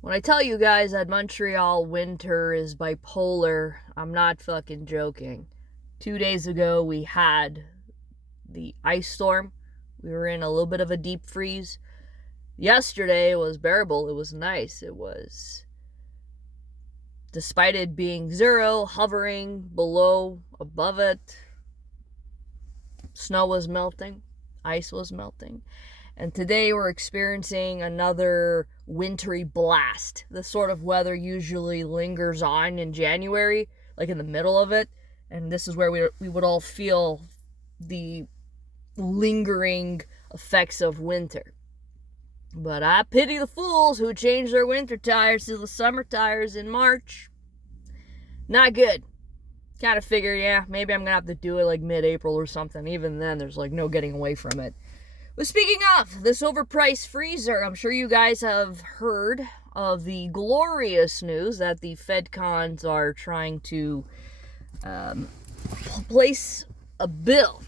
When I tell you guys that Montreal winter is bipolar, I'm not fucking joking. 2 days ago, we had the ice storm. We were in a little bit of a deep freeze. Yesterday was bearable. It was nice. It was, despite it being zero, hovering below, above it. Snow was melting, ice was melting. And today we're experiencing another wintry blast. This sort of weather usually lingers on in January, like in the middle of it. And this is where we would all feel the lingering effects of winter. But I pity the fools who change their winter tires to the summer tires in March. Not good. Kind of figure, yeah, maybe I'm going to have to do it like mid-April or something. Even then, there's like no getting away from it. But speaking of this overpriced freezer, I'm sure you guys have heard of the glorious news that the FedCons are trying to place a bill.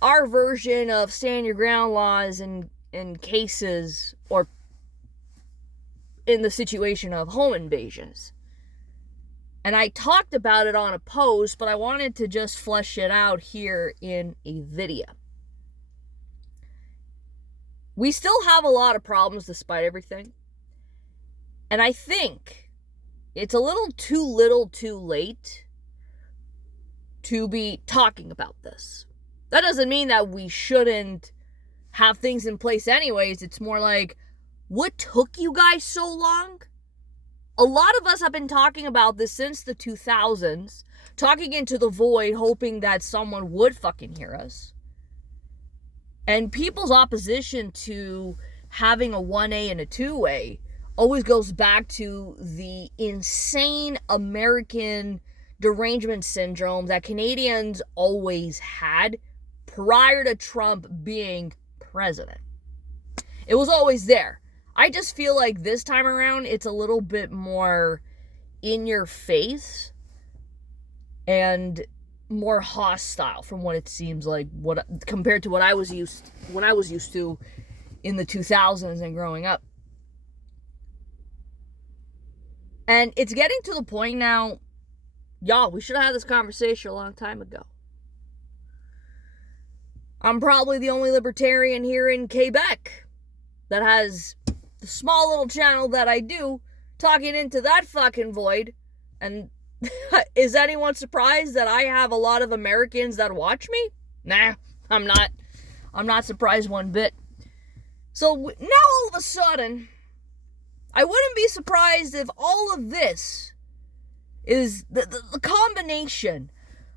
Our version of stand your ground laws in cases or in the situation of home invasions. And I talked about it on a post, but I wanted to just flesh it out here in a video. We still have a lot of problems despite everything. And I think it's a little too late to be talking about this. That doesn't mean that we shouldn't have things in place anyways. It's more like, what took you guys so long? A lot of us have been talking about this since the 2000s, talking into the void, hoping that someone would fucking hear us. And people's opposition to having a 1A and a 2A always goes back to the insane American derangement syndrome that Canadians always had prior to Trump being president. It was always there. I just feel like this time around, it's a little bit more in your face and more hostile from what it seems like compared to what I was used to in the 2000s and growing up. And it's getting to the point now, y'all, we should have had this conversation a long time ago. I'm probably the only libertarian here in Quebec that has the small little channel that I do talking into that fucking void. And is anyone surprised that I have a lot of Americans that watch me? Nah, I'm not surprised one bit. So now all of a sudden, I wouldn't be surprised if all of this is the combination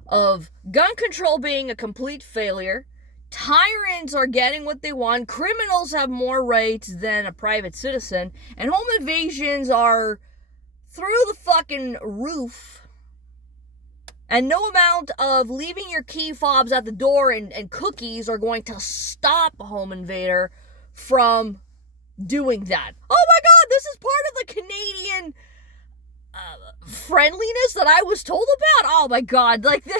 of gun control being a complete failure, tyrants are getting what they want, criminals have more rights than a private citizen, and home invasions are through the fucking roof. And no amount of leaving your key fobs at the door and cookies are going to stop a home invader from doing that. Oh my god, this is part of the Canadian friendliness that I was told about. Oh my god, like they're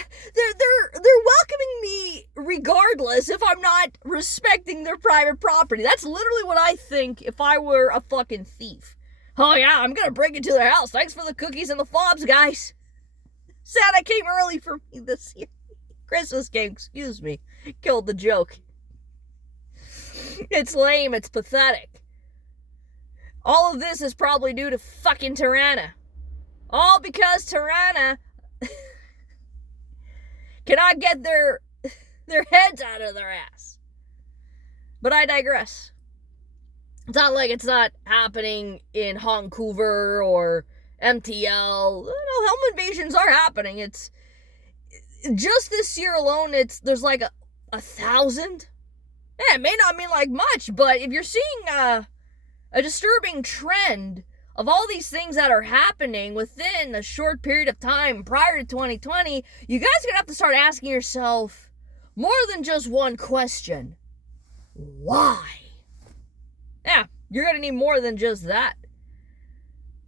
welcoming me regardless if I'm not respecting their private property. That's literally what I think if I were a fucking thief. Oh yeah, I'm gonna break into their house. Thanks for the cookies and the fobs, guys. Santa came early for me this year. Christmas came, excuse me. Killed the joke. It's lame, it's pathetic. All of this is probably due to fucking Tirana. All because Tirana cannot get their heads out of their ass. But I digress. It's not like it's not happening in Vancouver or MTL. No, home invasions are happening. It's just this year alone, there's like a 1,000. Yeah, it may not mean like much, but if you're seeing a disturbing trend of all these things that are happening within a short period of time prior to 2020, you guys are going to have to start asking yourself more than just one question. Why? Yeah, you're going to need more than just that.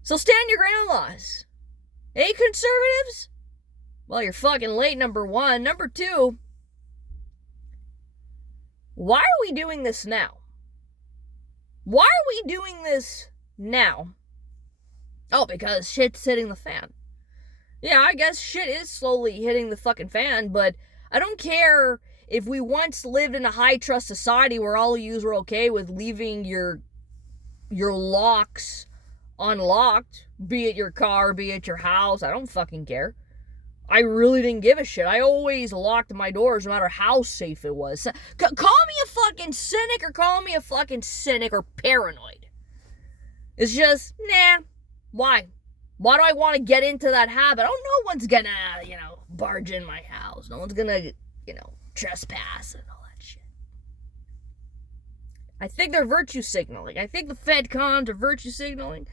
So stand your ground laws. Hey, conservatives? Well, you're fucking late, number one. Number two, why are we doing this now? Why are we doing this now? Oh, because shit's hitting the fan. Yeah, I guess shit is slowly hitting the fucking fan, but I don't care if we once lived in a high-trust society where all of yous were okay with leaving your locks unlocked, be it your car, be it your house. I don't fucking care. I really didn't give a shit. I always locked my doors no matter how safe it was. Call me a fucking cynic or paranoid. It's just, nah. Why? Why do I want to get into that habit? Oh, no one's gonna, barge in my house. No one's gonna, trespass and all that shit. I think they're virtue signaling. I think the FedCons are virtue signaling,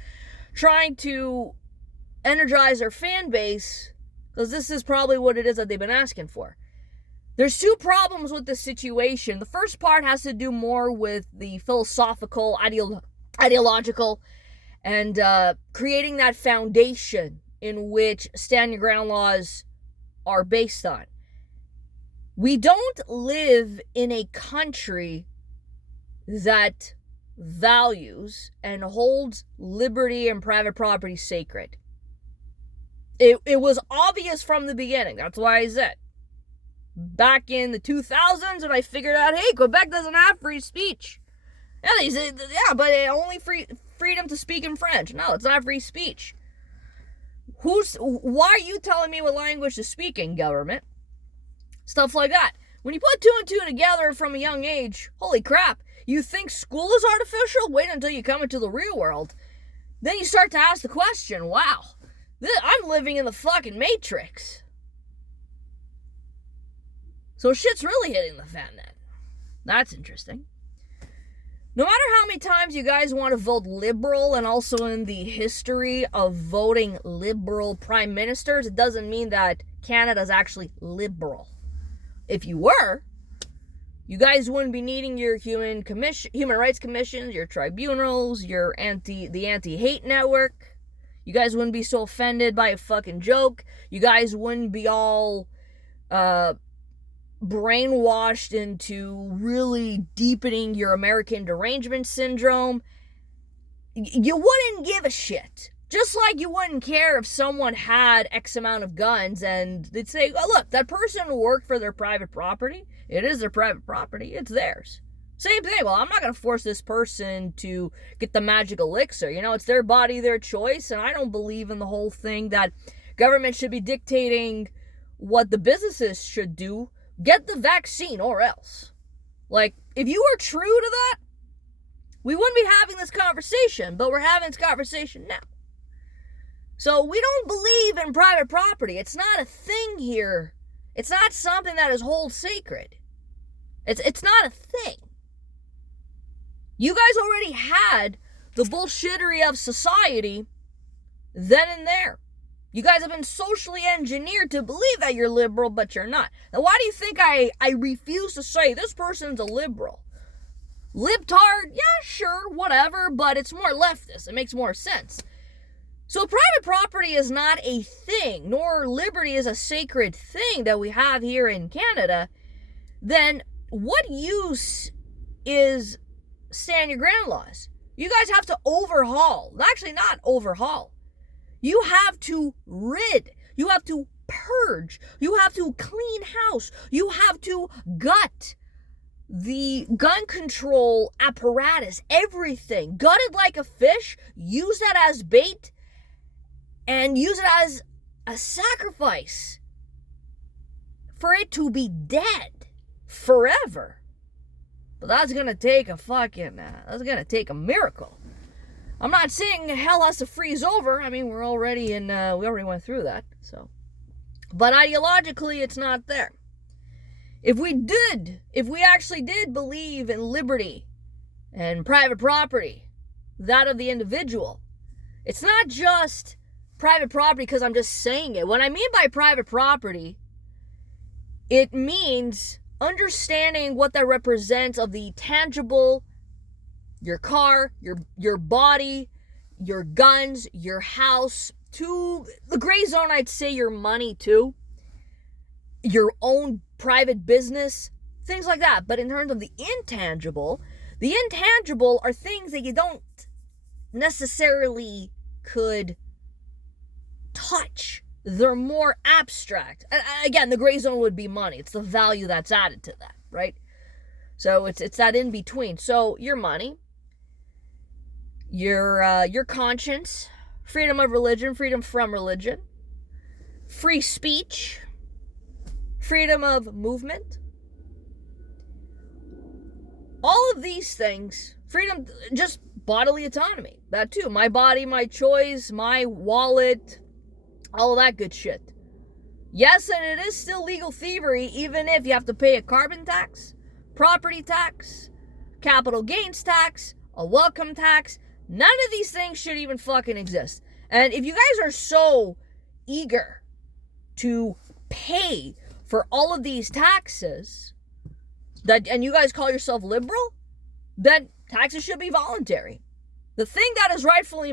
trying to energize their fan base, because this is probably what it is that they've been asking for. There's two problems with this situation. The first part has to do more with the philosophical, ideological, and creating that foundation in which stand your ground laws are based on. We don't live in a country that values and holds liberty and private property sacred. It was obvious from the beginning. That's why I said, back in the 2000s when I figured out, hey, Quebec doesn't have free speech. Yeah, they said, yeah, but only freedom to speak in French. No, it's not free speech. Why are you telling me what language to speak in, government? Stuff like that. When you put two and two together from a young age, holy crap, you think school is artificial? Wait until you come into the real world. Then you start to ask the question, wow, I'm living in the fucking Matrix. So shit's really hitting the fan then. That's interesting. No matter how many times you guys want to vote liberal, and also in the history of voting liberal prime ministers, it doesn't mean that Canada's actually liberal. If you were, you guys wouldn't be needing your human rights commissions, your tribunals, the anti-hate network. You guys wouldn't be so offended by a fucking joke. You guys wouldn't be all brainwashed into really deepening your American derangement syndrome. You wouldn't give a shit. Just like you wouldn't care if someone had X amount of guns and they'd say, oh, look, that person worked for their private property. It is their private property. It's theirs. Same thing. Well, I'm not going to force this person to get the magic elixir. It's their body, their choice. And I don't believe in the whole thing that government should be dictating what the businesses should do. Get the vaccine or else. Like, if you were true to that, we wouldn't be having this conversation, but we're having this conversation now. So we don't believe in private property. It's not a thing here. It's not something that is hold sacred. It's not a thing. You guys already had the bullshittery of society then and there. You guys have been socially engineered to believe that you're liberal, but you're not. Now, why do you think I refuse to say this person's a liberal? Libtard? Yeah, sure, whatever, but it's more leftist. It makes more sense. So private property is not a thing, nor liberty is a sacred thing that we have here in Canada. Then what use is stand your ground laws? You guys have to overhaul. Actually, not overhaul. You have to rid. You have to purge. You have to clean house. You have to gut the gun control apparatus, everything. Gut it like a fish. Use that as bait. And use it as a sacrifice for it to be dead forever. But that's going to take a miracle. I'm not saying hell has to freeze over. I mean, we already went through that. So, but ideologically, it's not there. If we actually did believe in liberty and private property, that of the individual, it's not just private property because I'm just saying it. What I mean by private property, it means understanding what that represents of the tangible, your car, your body, your guns, your house, to the gray zone, I'd say your money too, your own private business, things like that. But in terms of the intangible, The intangible are things that you don't necessarily could touch. They're more abstract. Again, the gray zone would be money. It's the value that's added to that, right? So it's that in between. So your money, your conscience, freedom of religion, freedom from religion, free speech, freedom of movement, all of these things, freedom, just bodily autonomy, that too. My body, my choice, my wallet, all of that good shit. Yes, and it is still legal thievery, even if you have to pay a carbon tax, property tax, capital gains tax, a welcome tax. None of these things should even fucking exist. And if you guys are so eager to pay for all of these taxes, and you guys call yourself liberal, then taxes should be voluntary. The thing that is rightfully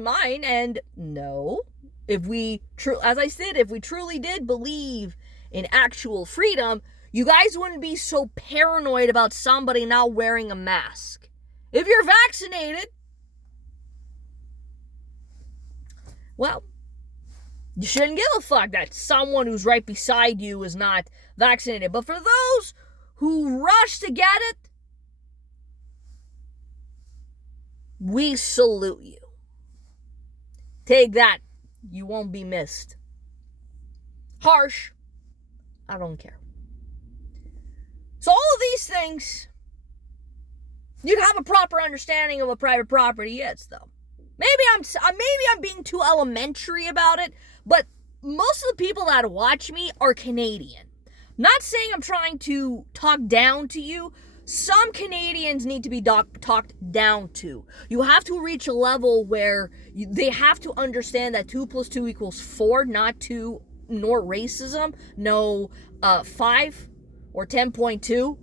mine, and no, if we, as I said, if we truly did believe in actual freedom, you guys wouldn't be so paranoid about somebody not wearing a mask. If you're vaccinated, well, you shouldn't give a fuck that someone who's right beside you is not vaccinated. But for those who rush to get it, we salute you. Take that. You won't be missed. Harsh. I don't care. So all of these things, you'd have a proper understanding of what private property is, though. Maybe I'm being too elementary about it, but most of the people that watch me are Canadian. Not saying I'm trying to talk down to you. Some Canadians need to be talked down to. You have to reach a level where they have to understand that 2 + 2 = 4, not 2, nor racism, no 5 or 10.2.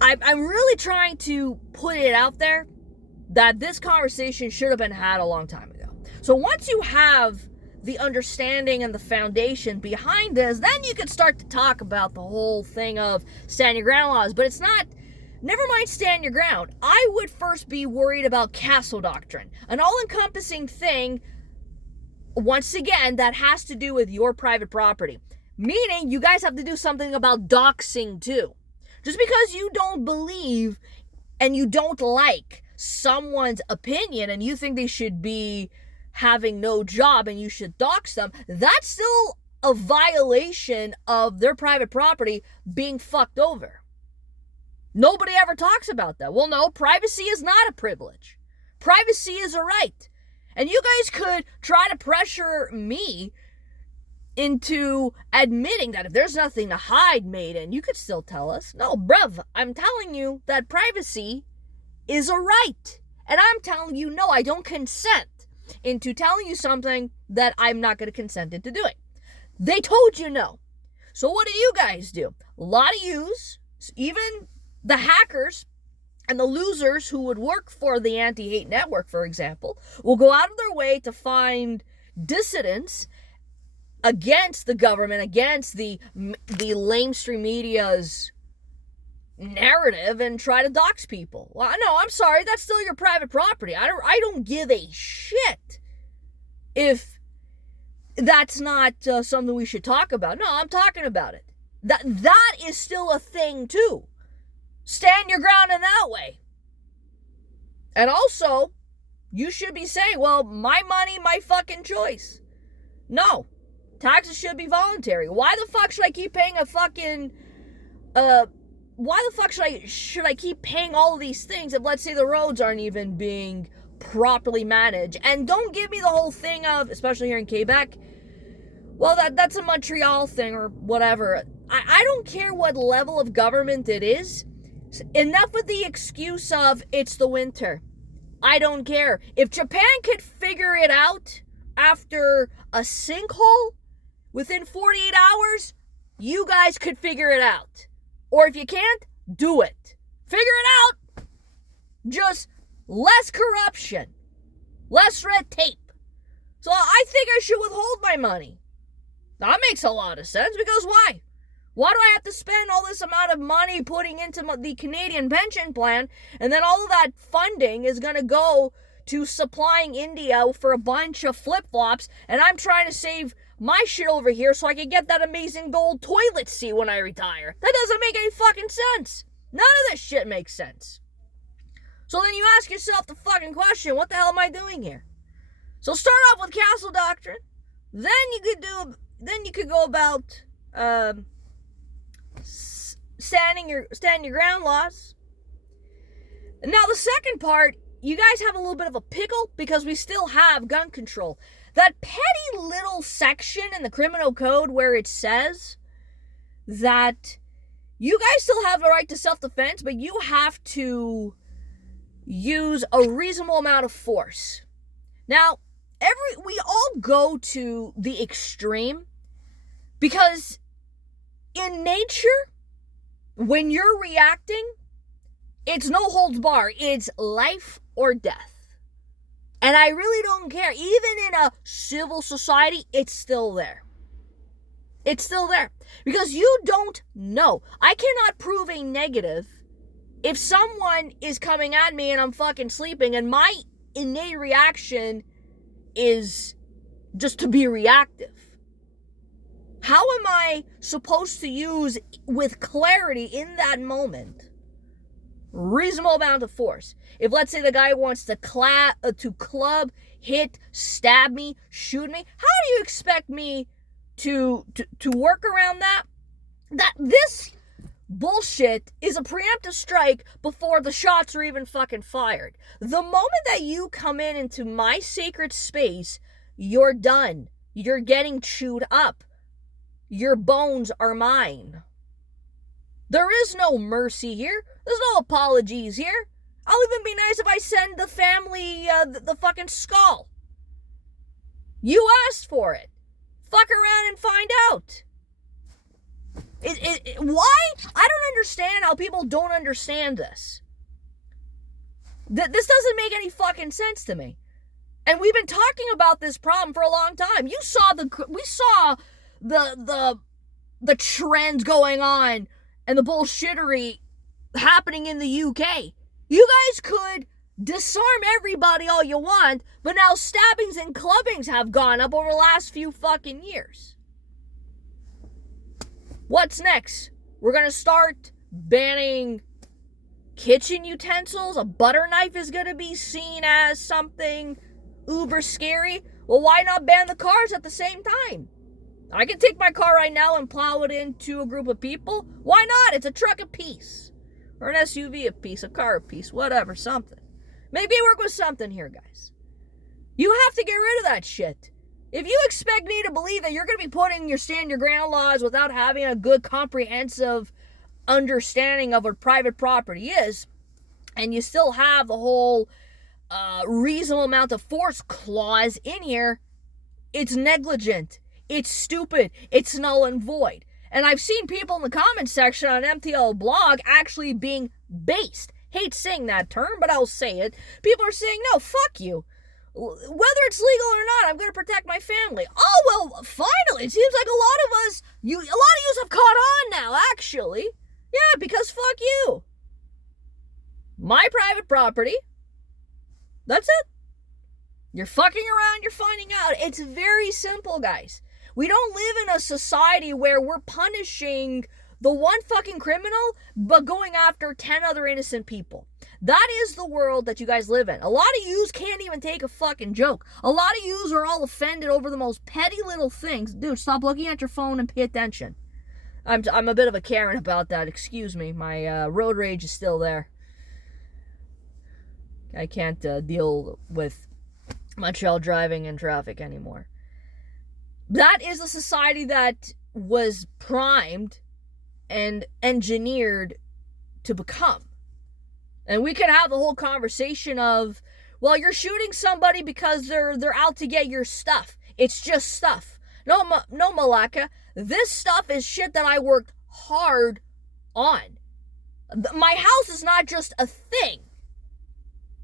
I'm really trying to put it out there that this conversation should have been had a long time ago. So once you have the understanding and the foundation behind this, then you could start to talk about the whole thing of stand your ground laws. But it's not, never mind stand your ground. I would first be worried about castle doctrine, an all-encompassing thing, once again, that has to do with your private property. Meaning you guys have to do something about doxing too. Just because you don't believe and you don't like someone's opinion and you think they should be having no job and you should dox them, that's still a violation of their private property being fucked over. Nobody ever talks about that. Well, no, privacy is not a privilege. Privacy is a right. And you guys could try to pressure me into admitting that if there's nothing to hide, maiden, you could still tell us. No, bruv, I'm telling you that privacy is a right. And I'm telling you, no, I don't consent into telling you something that I'm not going to consent into doing. They told you no. So what do you guys do? A lot of yous, even the hackers and the losers who would work for the anti-hate network, for example, will go out of their way to find dissidents against the government, against the lamestream media's narrative and try to dox people. Well, no, I'm sorry, that's still your private property. I don't give a shit if that's not something we should talk about. No, I'm talking about it. That is still a thing too. Stand your ground in that way. And also, you should be saying, well, my money, my fucking choice. No. Taxes should be voluntary. Why the fuck should I keep paying a fucking why the fuck should I keep paying all of these things if, let's say, the roads aren't even being properly managed? And don't give me the whole thing of, especially here in Quebec, well, that's a Montreal thing or whatever. I don't care what level of government it is. Enough with the excuse of it's the winter. I don't care. If Japan could figure it out after a sinkhole within 48 hours, you guys could figure it out. Or if you can't, do it. Figure it out. Just less corruption. Less red tape. So I think I should withhold my money. That makes a lot of sense, because why? Why do I have to spend all this amount of money putting into the Canadian pension plan, and then all of that funding is going to go to supplying India for a bunch of flip-flops, and I'm trying to save my shit over here so I can get that amazing gold toilet seat when I retire? That doesn't make any fucking sense. None of this shit makes sense. So then you ask yourself the fucking question, what the hell am I doing here? So start off with castle doctrine. Then you could go about standing your ground laws. Now the second part, you guys have a little bit of a pickle because we still have gun control. That petty little section in the criminal code where it says that you guys still have the right to self-defense, but you have to use a reasonable amount of force. Now, we all go to the extreme because in nature, when you're reacting, it's no holds bar. It's life or death. And I really don't care. Even in a civil society, it's still there. It's still there. Because you don't know. I cannot prove a negative if someone is coming at me and I'm fucking sleeping and my innate reaction is just to be reactive. How am I supposed to use with clarity in that moment reasonable amount of force? If let's say the guy wants to club, hit, stab me, shoot me, how do you expect me to work around that? This bullshit is a preemptive strike before the shots are even fucking fired. The moment that you come into my sacred space, you're done. You're getting chewed up. Your bones are mine. There is no mercy here. There's no apologies here. I'll even be nice if I send the family the fucking skull. You asked for it. Fuck around and find out. Why? I don't understand how people don't understand this. This doesn't make any fucking sense to me. And we've been talking about this problem for a long time. We saw the trends going on and the bullshittery happening in the UK. You guys could disarm everybody all you want, but now stabbings and clubbings have gone up over the last few fucking years. What's next? We're gonna start banning kitchen utensils? A butter knife is gonna be seen as something uber scary? Well, why not ban the cars at the same time? I can take my car right now and plow it into a group of people. Why not? It's a truck apiece. Or an SUV apiece, a car apiece, whatever, something. Maybe work with something here, guys. You have to get rid of that shit. If you expect me to believe that you're going to be putting your stand your ground laws without having a good comprehensive understanding of what private property is, and you still have the whole reasonable amount of force clause in here, it's negligent. It's stupid. It's null and void. And I've seen people in the comments section on MTL blog actually being based. Hate saying that term, but I'll say it. People are saying, no, fuck you. Whether it's legal or not, I'm going to protect my family. Oh, well, finally. It seems like a lot of you have caught on now, actually. Yeah, because fuck you. My private property. That's it. You're fucking around, you're finding out. It's very simple, guys. We don't live in a society where we're punishing the one fucking criminal, but going after 10 other innocent people. That is the world that you guys live in. A lot of yous can't even take a fucking joke. A lot of yous are all offended over the most petty little things. Dude, stop looking at your phone and pay attention. I'm a bit of a Karen about that. Excuse me. My road rage is still there. I can't deal with Montreal driving in traffic anymore. That is a society that was primed and engineered to become. And we could have the whole conversation of, well, you're shooting somebody because they're out to get your stuff. It's just stuff. No, Malaka. This stuff is shit that I worked hard on. My house is not just a thing.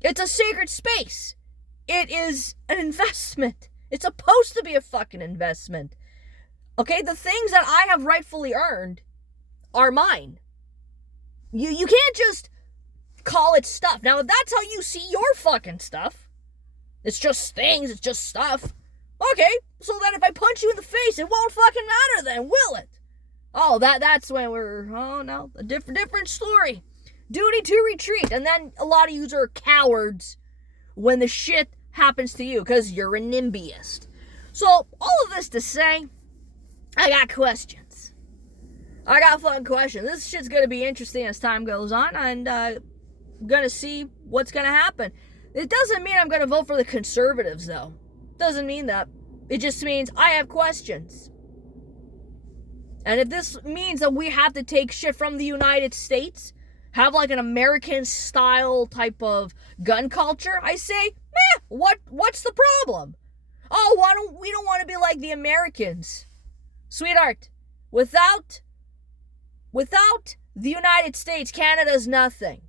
It's a sacred space. It is an investment. It's supposed to be a fucking investment. Okay, the things that I have rightfully earned, are mine. You can't just call it stuff. Now, if that's how you see your fucking stuff, it's just things, it's just stuff. Okay, so then if I punch you in the face, it won't fucking matter then, will it? Oh, that's when oh no, a different story. Duty to retreat. And then a lot of you are cowards when the shit happens to you because you're a NIMBYist. So, all of this to say, I got questions. I got fucking questions. This shit's gonna be interesting as time goes on, and gonna see what's gonna happen. It doesn't mean I'm gonna vote for the conservatives, though. Doesn't mean that. It just means I have questions. And if this means that we have to take shit from the United States, have like an American style type of gun culture, I say, what's the problem? Oh, we don't want to be like the Americans. Sweetheart, without the United States, Canada's nothing.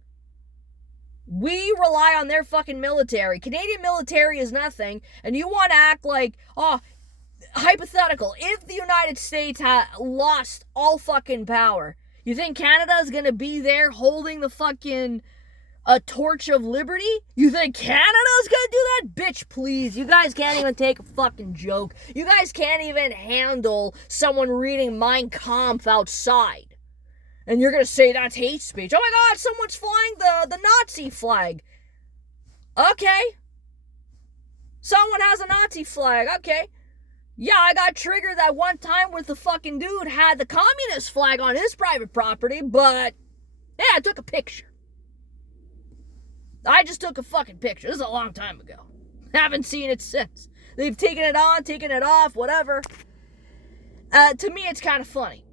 We rely on their fucking military. Canadian military is nothing, and you want to act like, hypothetical, if the United States had lost all fucking power, you think Canada's gonna be there holding the fucking torch of liberty? You think Canada's gonna do that? Bitch, please. You guys can't even take a fucking joke. You guys can't even handle someone reading Mein Kampf outside. And you're gonna say that's hate speech. Oh my god, someone's flying the Nazi flag. Okay. Someone has a Nazi flag. Okay. Yeah, I got triggered that one time where the fucking dude had the communist flag on his private property, but yeah, I took a picture. I just took a fucking picture. This is a long time ago. Haven't seen it since. They've taken it on, taken it off, whatever. To me, it's kind of funny.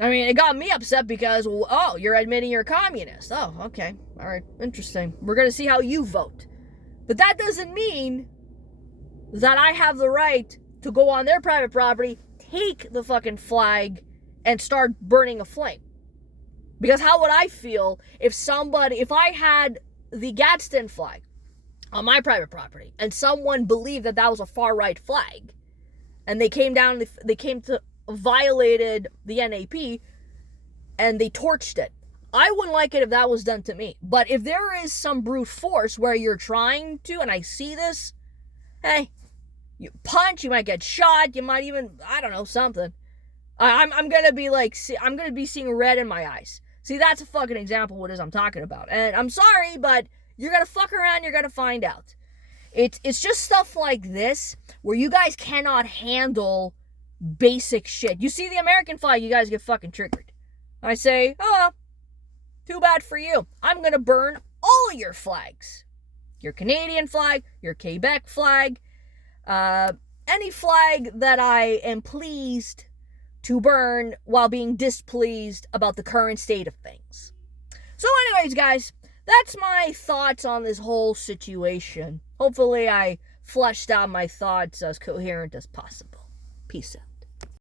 I mean, it got me upset because, oh, you're admitting you're a communist. Oh, okay. All right, interesting. We're going to see how you vote. But that doesn't mean that I have the right to go on their private property, take the fucking flag, and start burning a flame. Because how would I feel if I had the Gadsden flag on my private property, and someone believed that that was a far-right flag, and they violated the NAP, and they torched it. I wouldn't like it if that was done to me. But if there is some brute force where you're trying to, and I see this, hey, you punch, you might get shot, you might even, I don't know, something. I'm gonna be seeing red in my eyes. See, that's a fucking example of what it is I'm talking about. And I'm sorry, but you're gonna fuck around, you're gonna find out. It's just stuff like this where you guys cannot handle basic shit. You see the American flag, you guys get fucking triggered. I say, oh, too bad for you. I'm gonna burn all your flags. Your Canadian flag, your Quebec flag, any flag that I am pleased to burn while being displeased about the current state of things. So anyways, guys, that's my thoughts on this whole situation. Hopefully I fleshed out my thoughts as coherent as possible. Peace out.